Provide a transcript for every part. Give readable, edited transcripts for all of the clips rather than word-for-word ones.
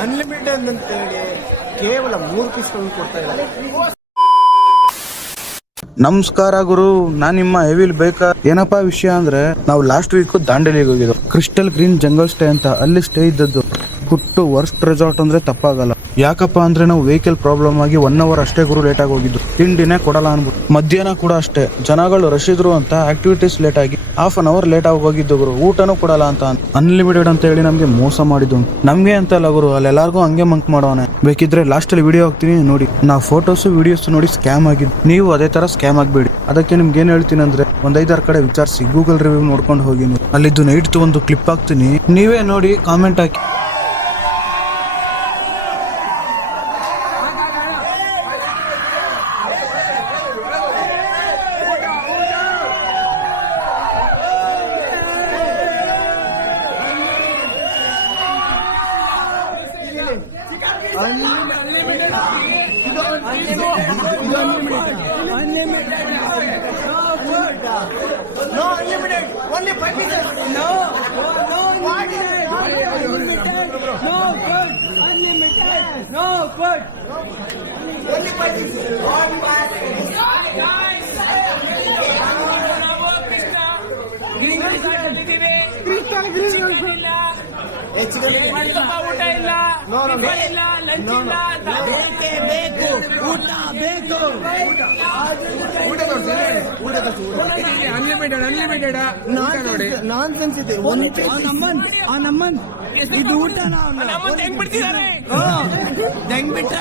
Unlimited ಅಂತೇಳಿ ಕೇವಲ 3 ಪೀಸ್ಗಳನ್ನು ಕೊಡ್ತಾ ಇದ್ದಾರೆ. ನಮಸ್ಕಾರ ಗುರು, ನಾನ್ ನಿಮ್ಮ ಹೆವಿಲ್ ಬೇಕಾ. ಏನಪ್ಪಾ ವಿಷಯ ಅಂದ್ರೆ, ನಾವು ಲಾಸ್ಟ್ ವೀಕ್ ದಾಂಡೇಲಿಗೆ ಹೋಗಿದ್ದು. ಕ್ರಿಸ್ಟಲ್ ಗ್ರೀನ್ ಜಂಗಲ್ ಸ್ಟೇ ಅಂತ, ಅಲ್ಲಿ ಸ್ಟೇ ಇದ್ದದ್ದು. ಗುಟ್ಟು ವರ್ಸ್ಟ್ ರೆಸಾರ್ಟ್ ಅಂದ್ರೆ ತಪ್ಪಾಗಲ್ಲ. ಯಾಕಪ್ಪ ಅಂದ್ರೆ ನಾವು ವೆಹಿಕಲ್ ಪ್ರಾಬ್ಲಮ್ ಆಗಿ 1 ಅವರ್ ಅಷ್ಟೇ ಗುರು ಲೇಟ್ ಆಗಿ ಹೋಗಿದ್ದು. ತಿಂಡಿನೇ ಕೊಡಲ್ಲ ಅನ್ಬಿಟ್ಟು. ಮಧ್ಯಾಹ್ನ ಕೂಡ ಅಷ್ಟೇ, ಜನಗಳು ರಶ್ ಇದ್ರು ಅಂತ ಆಕ್ಟಿವಿಟೀಸ್ ಲೇಟ್ ಆಗಿ ½ ಅನ್ ಅವರ್ ಲೇಟ್ ಆಗಿ ಹೋಗಿದ್ದು ಗುರು. ಊಟನೂ ಕೊಡಲ್ಲ ಅಂತ ಅನ್ಲಿಮಿಟೆಡ್ ಅಂತ ಹೇಳಿ ನಮ್ಗೆ ಮೋಸ ಮಾಡಿದ್ದು. ನಮ್ಗೆ ಅಂತ ಅಲ್ಲ ಗುರು, ಅಲ್ಲೆಲ್ಲಾರ್ಗು ಹಂಗೆ ಮಂಕ್ ಮಾಡೋಣ. ಬೇಕಿದ್ರೆ ಲಾಸ್ಟ್ ಅಲ್ಲಿ ವಿಡಿಯೋ ಹಾಕ್ತೀನಿ ನೋಡಿ. ನಾ ಫೋಟೋಸ್ ವಿಡಿಯೋಸ್ ನೋಡಿ ಸ್ಕ್ಯಾಮ್ ಆಗಿದ್ದು. ನೀವು ಅದೇ ತರ ಸ್ಕ್ಯಾಮ್ ಆಗ್ಬೇಡಿ. ಅದಕ್ಕೆ ನಿಮ್ಗೆ ಏನ್ ಹೇಳ್ತೀನಿ ಅಂದ್ರೆ, ಒಂದ್ 5-6 ಕಡೆ ವಿಚಾರಿಸಿ ಗೂಗಲ್ ರಿವ್ಯೂ ನೋಡ್ಕೊಂಡು ಹೋಗಿ. ಅಲ್ಲಿದ್ದು ನೈಟ್ ಒಂದು ಕ್ಲಿಪ್ ಹಾಕ್ತೀನಿ, ನೀವೇ ನೋಡಿ comment hockey. No unlimited. Only 5 pieces. No. What is it? No food. Unlimited. No food. Only 5 pieces. ಊಟ ಇಲ್ಲ, ಲಂಚ್ ಇಲ್ಲ, ಬೇಕು ಊಟ ಬೇಕು. ಅನ್ಲಿಮಿಟೆಡ್ ನಾನ್ಸೆನ್ಸ್ ಇದೆ. ನಮ್ಮನ್ ಇದು ಊಟ ಹೆಂಗ್ ಬಿಟ್ರೆ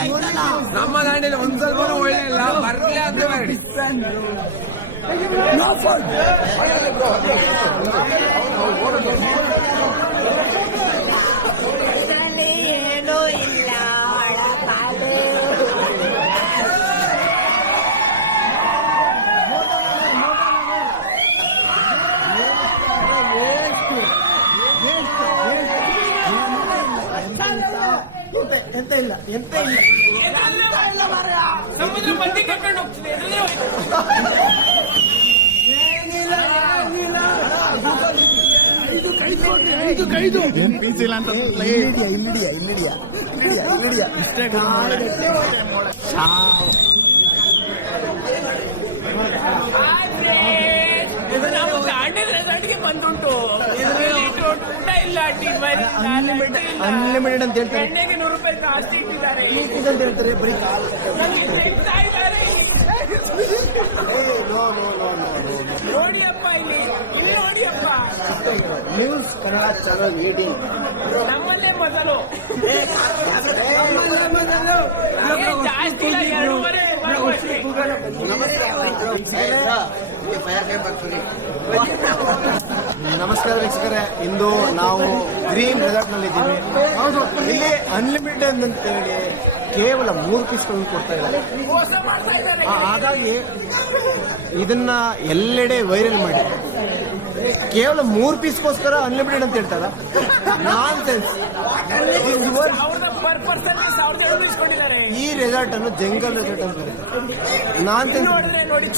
ಆಯ್ತಲ್ಲ. ನಮ್ಮ ದಾಂಡೇಲಿ ಒಂದ್ ಸ್ವಲ್ಪ ಒಳ್ಳೆ ಇಲ್ಲ, ಬರ್ಲಿ ಅಂತ ಮಾಡಿ. ಏನೂ ಇಲ್ಲ. ಎಂತ ಇಲ್ಲ. ಸಮುದ್ರ ಮಧ್ಯೆ ಕರ್ಕೊಂಡು ಹೋಗ್ತಿದೆ. ಇಲ್ಲಿಡಿಯಾ ನಾವು ದಾಂಡೇಲಿ ರೆಸಾರ್ಟ್ಗೆ ಬಂದುಂಟು. ಊಟ ಇಲ್ಲ, ಅನ್ಲಿಮಿಟೆಡ್ ಅಂತ ಹೇಳ್ತಾರೆ. ಎಣ್ಣೆಗೆ 100 ರೂಪಾಯಿ ಜಾಸ್ತಿ ಇಟ್ಟಿದ್ದಾರೆ ಅಂತ ಹೇಳ್ತಾರೆ. ಬರೀ ನೋಡಿಯಪ್ಪ, ಇಲ್ಲಿ ನೋಡಿಯಪ್ಪ. ನ್ಯೂಸ್ ಕನ್ನಡ ಚಾನಲ್ ಮೀಟಿಂಗ್ ನಮ್ಮಲ್ಲೇ ಮೊದಲು ಜಾಸ್ತಿ ಇಲ್ಲ, 2.5 ನಮಸ್ಕಾರ ವೀಕ್ಷಕರೇ, ಇಂದು ನಾವು ಗ್ರೀನ್ ರೆಸಾರ್ಟ್ ನಲ್ಲಿ ಇದ್ದೀವಿ. ಇಲ್ಲಿ ಅನ್ಲಿಮಿಟೆಡ್ ಅಂತೇಳಿ ಕೇವಲ 3 ಪೀಸ್ಗಳನ್ನು ಕೊಡ್ತಾ ಇದ್ದಾರೆ. ಹಾಗಾಗಿ ಇದನ್ನ ಎಲ್ಲೆಡೆ ವೈರಲ್ ಮಾಡಿ ಕೇವಲ 3 ಪೀಸ್ಗೋಸ್ಕರ ಅನ್ಲಿಮಿಟೆಡ್ ಅಂತ ಹೇಳ್ತಾರ. ನಾನ್ಸೆನ್ಸ್. ಈ ರೆಸಾರ್ಟ್ ಅನ್ನು ಜಂಗಲ್ ರೆಸಾರ್ಟ್ ಅಂತಾರೆ. ನಾನ್ಸೆನ್ಸ್. ನೋಡಿ,